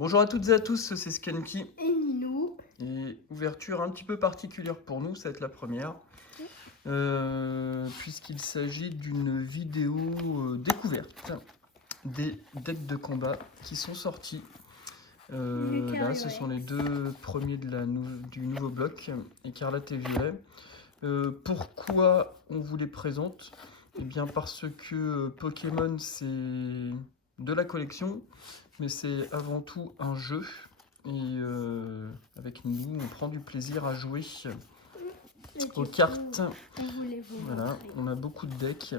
Bonjour à toutes et à tous, c'est Skanky. Et Ninou. Et ouverture un petit peu particulière pour nous, ça va être la première. Puisqu'il s'agit d'une vidéo découverte des decks de combat qui sont sortis. Là, ce sont les deux premiers du nouveau bloc, Écarlate et Violet. Pourquoi on vous les présente? Eh bien parce que Pokémon c'est de la collection, mais c'est avant tout un jeu. Et avec nous, on prend du plaisir à jouer aux cartes. Voilà, on a beaucoup de decks,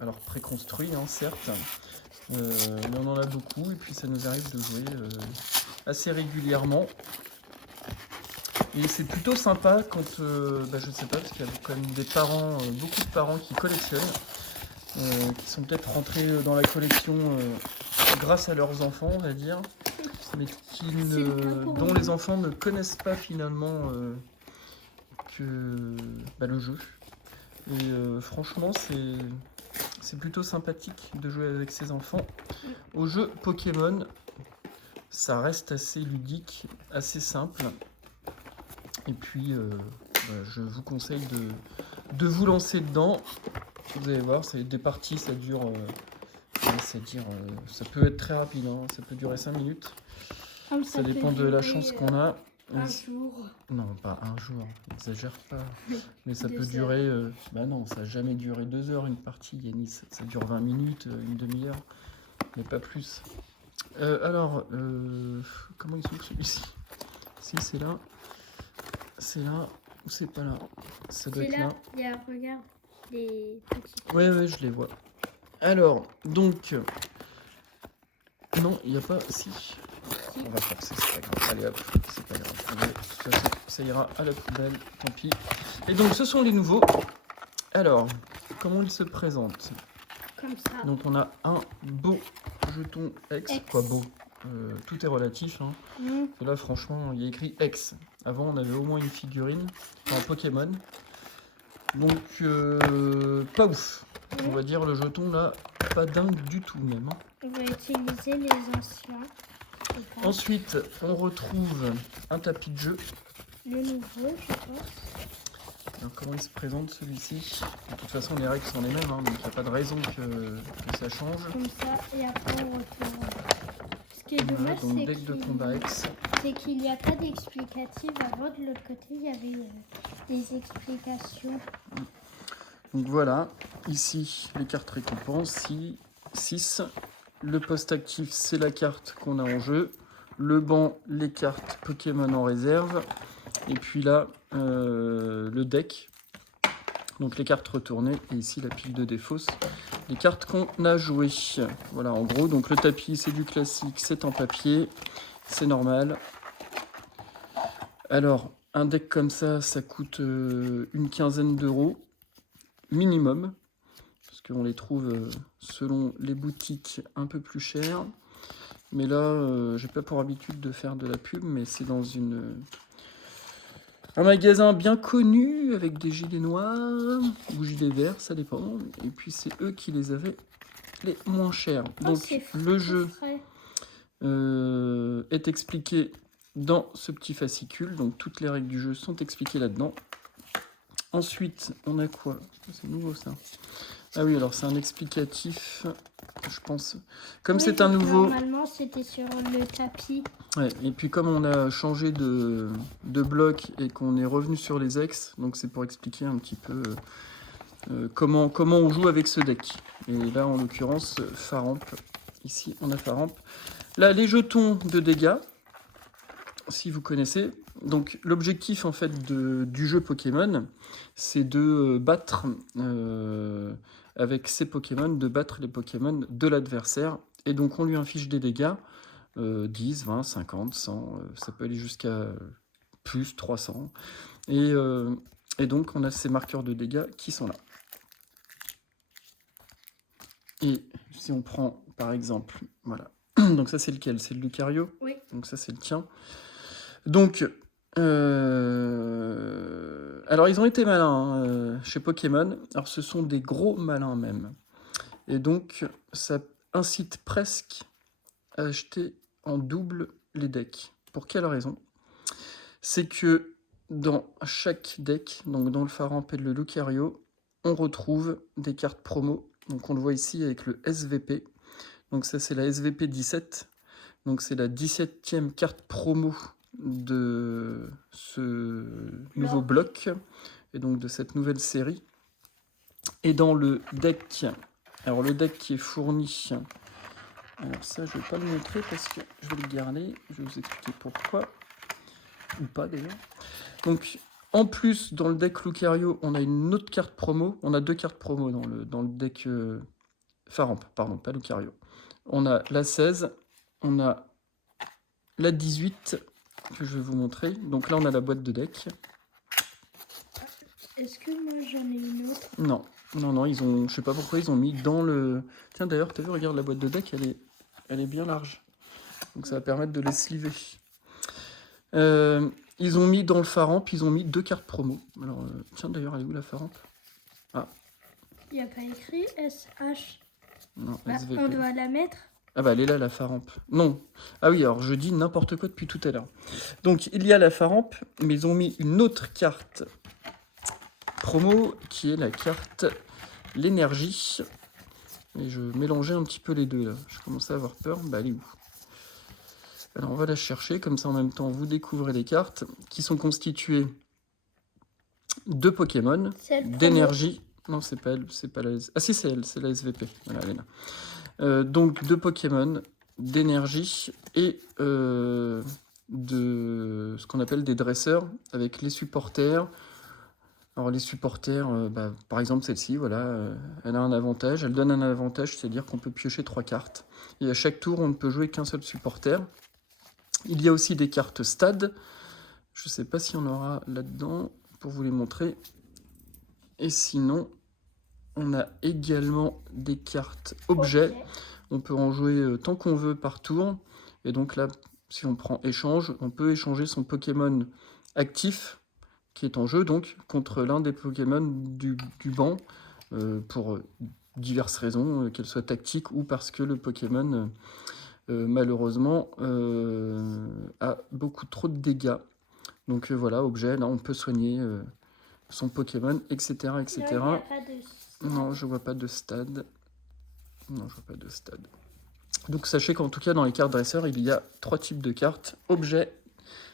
alors préconstruits, hein, certes, mais on en a beaucoup. Et puis ça nous arrive de jouer assez régulièrement. Et c'est plutôt sympa quand, je sais pas, parce qu'il y a quand même des parents, beaucoup de parents qui collectionnent, qui sont peut-être rentrés dans la collection grâce à leurs enfants, on va dire, mais dont les enfants ne connaissent pas finalement le jeu. Et franchement, c'est plutôt sympathique de jouer avec ses enfants. Au jeu Pokémon, ça reste assez ludique, assez simple. Et puis, je vous conseille de vous lancer dedans. Vous allez voir, c'est des parties, ça dure... ça peut être très rapide, hein, ça peut durer 5 minutes. Ça dépend de la chance qu'on a. Un jour. Non, pas un jour, n'exagère pas. Mais ça peut durer... non, ça n'a jamais duré 2 heures une partie, Yanis. Ça dure 20 minutes, une demi-heure, mais pas plus. Comment il s'ouvre celui-ci? Si, c'est là. C'est là ou c'est pas là? Ça doit être là. Il y a, regarde, des petits... Ouais, je les vois. Alors, donc... Non, il n'y a pas... Si. On va forcer, c'est pas grave. Allez hop, c'est pas grave. Allez, de toute façon, ça ira à la poubelle, tant pis. Et donc, ce sont les nouveaux. Alors, comment ils se présentent? Comme ça. Donc, on a un beau jeton X. Quoi, beau? Tout est relatif. Hein. Là, franchement, il y a écrit X. Avant, on avait au moins une figurine, enfin Pokémon. Donc, pas ouf. On va dire le jeton, là, pas dingue du tout, même. Hein. On va utiliser les anciens. Ensuite, on retrouve un tapis de jeu. Le nouveau, je pense. Alors, comment il se présente celui-ci? De toute façon, les règles sont les mêmes, hein, donc il n'y a pas de raison que ça change. Comme ça, et après on retourne. Ce qui est dommage, c'est qu'il n'y a pas d'explicatif. Avant, de l'autre côté, il y avait des explications. Donc voilà, ici, les cartes récompenses, 6. Le poste actif, c'est la carte qu'on a en jeu. Le banc, les cartes Pokémon en réserve. Et puis là, le deck. Donc les cartes retournées. Et ici, la pile de défausse. Les cartes qu'on a jouées. Voilà, en gros. Donc le tapis, c'est du classique. C'est en papier. C'est normal. Alors, un deck comme ça, ça coûte une quinzaine d'euros. Minimum. Parce qu'on les trouve, selon les boutiques, un peu plus chers. Mais là, j'ai pas pour habitude de faire de la pub, mais c'est dans un magasin bien connu, avec des gilets noirs, ou gilets verts, ça dépend. Et puis c'est eux qui les avaient les moins chers. Donc le jeu est expliqué dans ce petit fascicule. Donc toutes les règles du jeu sont expliquées là-dedans. Ensuite, on a quoi? C'est nouveau ça. Ah oui, alors c'est un explicatif, je pense. Comme c'est un nouveau... Normalement, c'était sur le tapis. Ouais, et puis comme on a changé de bloc et qu'on est revenu sur les ex, donc c'est pour expliquer un petit peu comment on joue avec ce deck. Et là, en l'occurrence, Faramp. Ici, on a Faramp. Là, les jetons de dégâts, si vous connaissez. Donc l'objectif en fait du jeu Pokémon, c'est de battre avec ces Pokémon, de battre les Pokémon de l'adversaire. Et donc on lui inflige des dégâts, 10, 20, 50, 100, ça peut aller jusqu'à plus 300. Et donc on a ces marqueurs de dégâts qui sont là. Et si on prend par exemple, voilà. Donc ça c'est lequel? C'est le Lucario? Oui. Donc ça c'est le tien. Donc, alors ils ont été malins chez Pokémon. Alors ce sont des gros malins même. Et donc ça incite presque à acheter en double les decks. Pour quelle raison? C'est que dans chaque deck, donc dans le Faramp et le Lucario, on retrouve des cartes promo. Donc on le voit ici avec le SVP. Donc ça c'est la SVP 17. Donc c'est la 17e carte promo de ce nouveau bloc et donc de cette nouvelle série. Et dans le deck, alors le deck qui est fourni, alors ça je ne vais pas le montrer parce que je vais le garder, je vais vous expliquer pourquoi, ou pas d'ailleurs. Donc en plus dans le deck Lucario, on a une autre carte promo, on a 2 cartes promo dans le deck Faramp, pardon, pas Lucario. On a la 16, on a la 18 que je vais vous montrer. Donc là, on a la boîte de deck. Est-ce que moi, j'en ai une autre? Non, non, non, ils ont, je sais pas pourquoi ils ont mis dans le... Tiens, d'ailleurs, tu as vu, regarde la boîte de deck, elle est bien large. Donc ça va permettre de les sliver. Ils ont mis dans le Faramp, ils ont mis 2 cartes promo. Alors, tiens, d'ailleurs, elle est où la Faramp? Ah. Il n'y a pas écrit SH. Non, bah, SVP. On doit la mettre. Ah bah elle est là la Faramp. Non. Ah oui, alors je dis n'importe quoi depuis tout à l'heure. Donc il y a la Faramp, mais ils ont mis une autre carte promo qui est la carte l'énergie. Et je mélangeais un petit peu les deux là. Je commençais à avoir peur. Bah elle est où? Alors on va la chercher, comme ça en même temps vous découvrez les cartes qui sont constituées de Pokémon, d'énergie. Non, c'est pas elle, c'est pas la... Ah si, c'est elle, c'est la SVP. Voilà, elle est là. Donc de Pokémon, d'énergie et de ce qu'on appelle des dresseurs avec les supporters. Alors les supporters, par exemple celle-ci, voilà, elle a un avantage, elle donne un avantage, c'est-à-dire qu'on peut piocher 3 cartes. Et à chaque tour, on ne peut jouer qu'un seul supporter. Il y a aussi des cartes stade. Je ne sais pas s'il y en aura là-dedans pour vous les montrer. Et sinon, on a également des cartes objets. Okay. On peut en jouer tant qu'on veut par tour. Et donc là, si on prend échange, on peut échanger son Pokémon actif qui est en jeu, donc, contre l'un des Pokémon du banc, pour diverses raisons, qu'elles soient tactiques ou parce que le Pokémon, malheureusement, a beaucoup trop de dégâts. Donc voilà, objet, là, on peut soigner son Pokémon, etc. etc. Là, il n'y a pas de stade. Non, je vois pas de stade. Non, je vois pas de stade. Donc sachez qu'en tout cas, dans les cartes dresseurs, il y a 3 types de cartes, objet,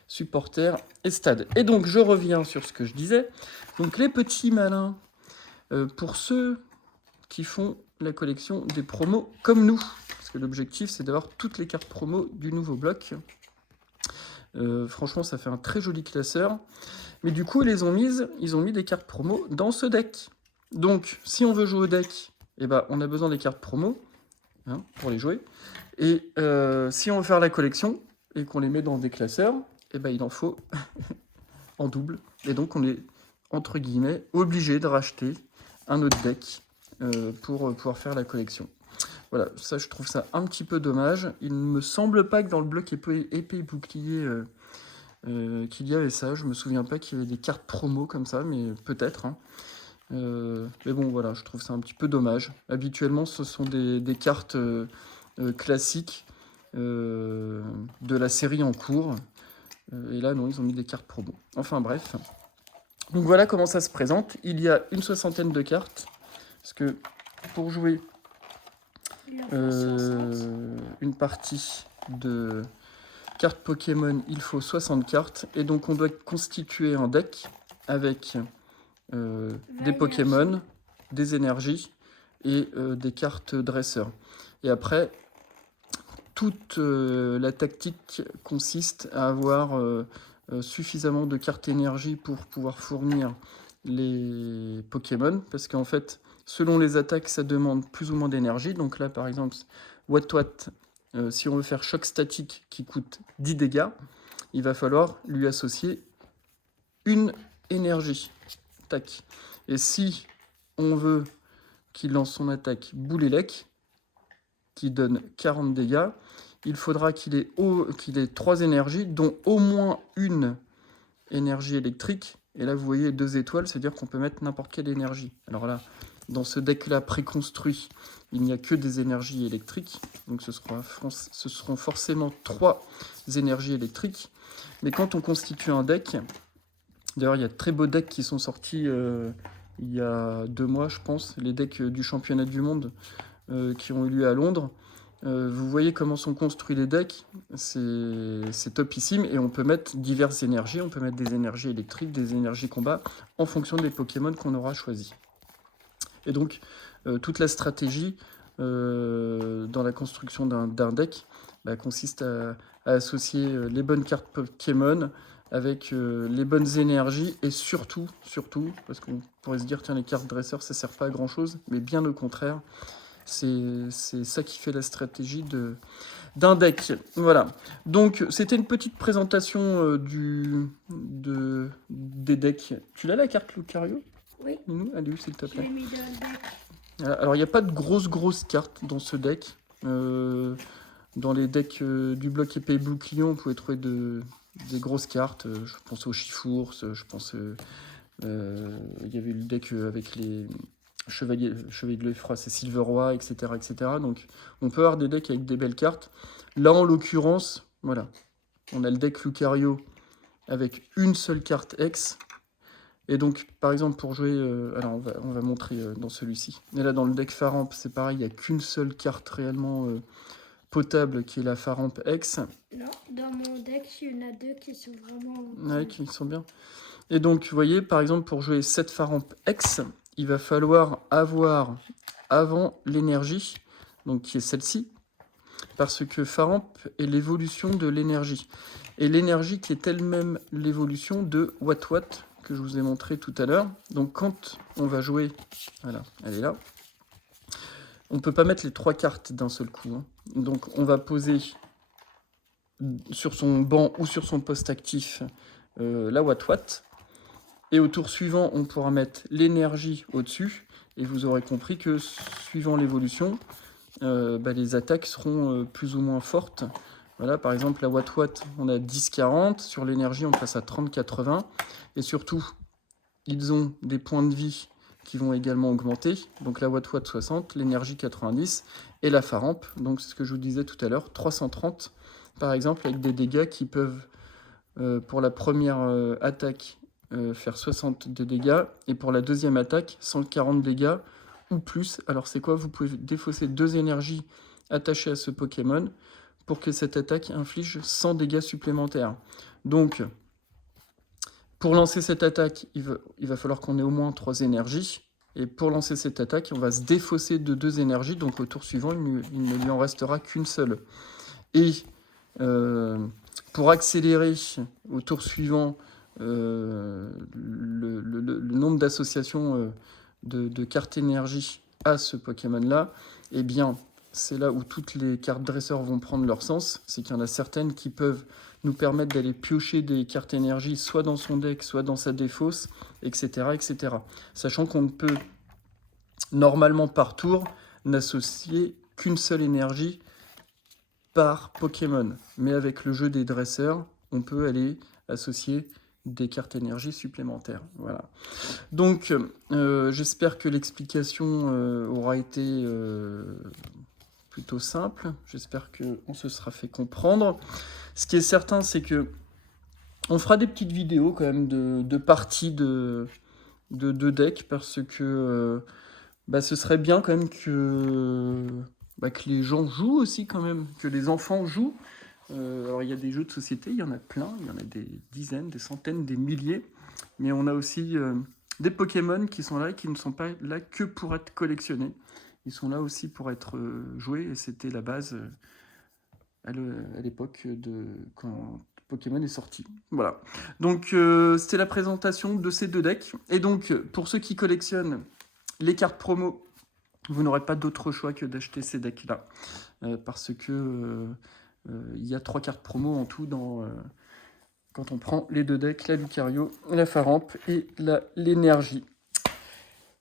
supporter et stade. Et donc je reviens sur ce que je disais. Donc les petits malins, pour ceux qui font la collection des promos comme nous, parce que l'objectif c'est d'avoir toutes les cartes promo du nouveau bloc. Franchement ça fait un très joli classeur. Mais du coup ils ont mis des cartes promo dans ce deck. Donc si on veut jouer au deck, eh ben, on a besoin des cartes promo hein, pour les jouer. Et si on veut faire la collection et qu'on les met dans des classeurs, eh ben, il en faut en double. Et donc, on est, entre guillemets, obligé de racheter un autre deck pour pouvoir faire la collection. Voilà, ça, je trouve ça un petit peu dommage. Il ne me semble pas que dans le bloc épée et bouclier qu'il y avait ça. Je me souviens pas qu'il y avait des cartes promo comme ça, mais peut-être. Hein. Mais bon, voilà, je trouve ça un petit peu dommage. Habituellement, ce sont des cartes classiques de la série en cours. Et là, non, ils ont mis des cartes promo. Enfin, bref. Donc, voilà comment ça se présente. Il y a une 60aine de cartes. Parce que pour jouer une partie de cartes Pokémon, il faut 60 cartes. Et donc, on doit constituer un deck avec des Pokémon, des énergies et des cartes dresseurs. Et après... Toute la tactique consiste à avoir suffisamment de cartes énergie pour pouvoir fournir les Pokémon, parce qu'en fait, selon les attaques, ça demande plus ou moins d'énergie. Donc là, par exemple, Wat, si on veut faire choc statique qui coûte 10 dégâts, il va falloir lui associer une énergie. Tac. Et si on veut qu'il lance son attaque Boulélec, qui donne 40 dégâts, il faudra qu'il ait 3 énergies, dont au moins une énergie électrique. Et là, vous voyez 2 étoiles, c'est-à-dire qu'on peut mettre n'importe quelle énergie. Alors là, dans ce deck-là préconstruit, il n'y a que des énergies électriques. Donc ce seront forcément 3 énergies électriques. Mais quand on constitue un deck, d'ailleurs il y a de très beaux decks qui sont sortis il y a 2 mois, je pense, les decks du championnat du monde qui ont eu lieu à Londres. Vous voyez comment sont construits les decks, c'est topissime, et on peut mettre diverses énergies, on peut mettre des énergies électriques, des énergies combat, en fonction des Pokémon qu'on aura choisis. Et donc, toute la stratégie dans la construction d'un deck consiste à associer les bonnes cartes Pokémon avec les bonnes énergies, et surtout, parce qu'on pourrait se dire, tiens, les cartes dresseurs, ça sert pas à grand-chose, mais bien au contraire, c'est ça qui fait la stratégie d'un deck. Voilà. Donc, c'était une petite présentation des decks. Tu l'as, la carte Lucario? Oui. Allez, s'il te plaît. Je l'ai mis dans le deck. Alors, il n'y a pas de grosses cartes dans ce deck. Dans les decks du bloc épée et bouclier, on pouvait trouver des grosses cartes. Je pense au Chifours, je pense... il y avait le deck avec les... Chevalier de l'Effroisse et Silveroi, etc., etc. Donc, on peut avoir des decks avec des belles cartes. Là, en l'occurrence, voilà. On a le deck Lucario avec une seule carte X. Et donc, par exemple, pour jouer... alors, on va montrer dans celui-ci. Et là, dans le deck Faramp, c'est pareil. Il n'y a qu'une seule carte réellement potable, qui est la Faramp X. Non, dans mon deck, il y en a 2 qui sont vraiment... Ouais, qui sont bien. Et donc, vous voyez, par exemple, pour jouer cette Faramp X... il va falloir avoir avant l'énergie, donc qui est celle-ci, parce que Faramp est l'évolution de l'énergie. Et l'énergie qui est elle-même l'évolution de Wat-Wat, que je vous ai montré tout à l'heure. Donc quand on va jouer, voilà, elle est là, on ne peut pas mettre les 3 cartes d'un seul coup. Hein. Donc on va poser sur son banc ou sur son poste actif la Wat-Wat. Et au tour suivant, on pourra mettre l'énergie au-dessus. Et vous aurez compris que suivant l'évolution, les attaques seront plus ou moins fortes. Voilà, par exemple, la Wat-Wat, on a 10-40. Sur l'énergie, on passe à 30-80. Et surtout, ils ont des points de vie qui vont également augmenter. Donc la Wat-Wat 60, l'énergie 90. Et la Faramp, donc c'est ce que je vous disais tout à l'heure, 330. Par exemple, avec des dégâts qui peuvent, pour la première attaque, faire 60 de dégâts, et pour la deuxième attaque, 140 dégâts ou plus. Alors c'est quoi? Vous pouvez défausser 2 énergies attachées à ce Pokémon pour que cette attaque inflige 100 dégâts supplémentaires. Donc, pour lancer cette attaque, il va falloir qu'on ait au moins 3 énergies, et pour lancer cette attaque, on va se défausser de 2 énergies, donc au tour suivant, il ne lui en restera qu'une seule. Et pour accélérer au tour suivant, le nombre d'associations de cartes énergie à ce Pokémon-là, eh bien, c'est là où toutes les cartes dresseurs vont prendre leur sens. C'est qu'il y en a certaines qui peuvent nous permettre d'aller piocher des cartes énergie, soit dans son deck, soit dans sa défausse, etc., etc. Sachant qu'on ne peut, normalement par tour, n'associer qu'une seule énergie par Pokémon. Mais avec le jeu des dresseurs, on peut aller associer des cartes énergie supplémentaires. Voilà. Donc, j'espère que l'explication aura été plutôt simple. J'espère qu'on se sera fait comprendre. Ce qui est certain, c'est que on fera des petites vidéos quand même de parties de decks, parce que ce serait bien quand même que les gens jouent aussi quand même, que les enfants jouent. Alors il y a des jeux de société, il y en a plein, il y en a des dizaines, des centaines, des milliers, mais on a aussi des Pokémon qui sont là et qui ne sont pas là que pour être collectionnés. Ils sont là aussi pour être joués, et c'était la base à l'époque quand Pokémon est sorti. Voilà. Donc c'était la présentation de ces 2 decks. Et donc pour ceux qui collectionnent les cartes promo, vous n'aurez pas d'autre choix que d'acheter ces decks-là, parce que il y a 3 cartes promo en tout quand on prend les 2 decks, la Lucario, la Faramp et l'énergie.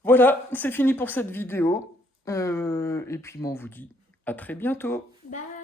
Voilà, c'est fini pour cette vidéo. Et puis on vous dit à très bientôt. Bye.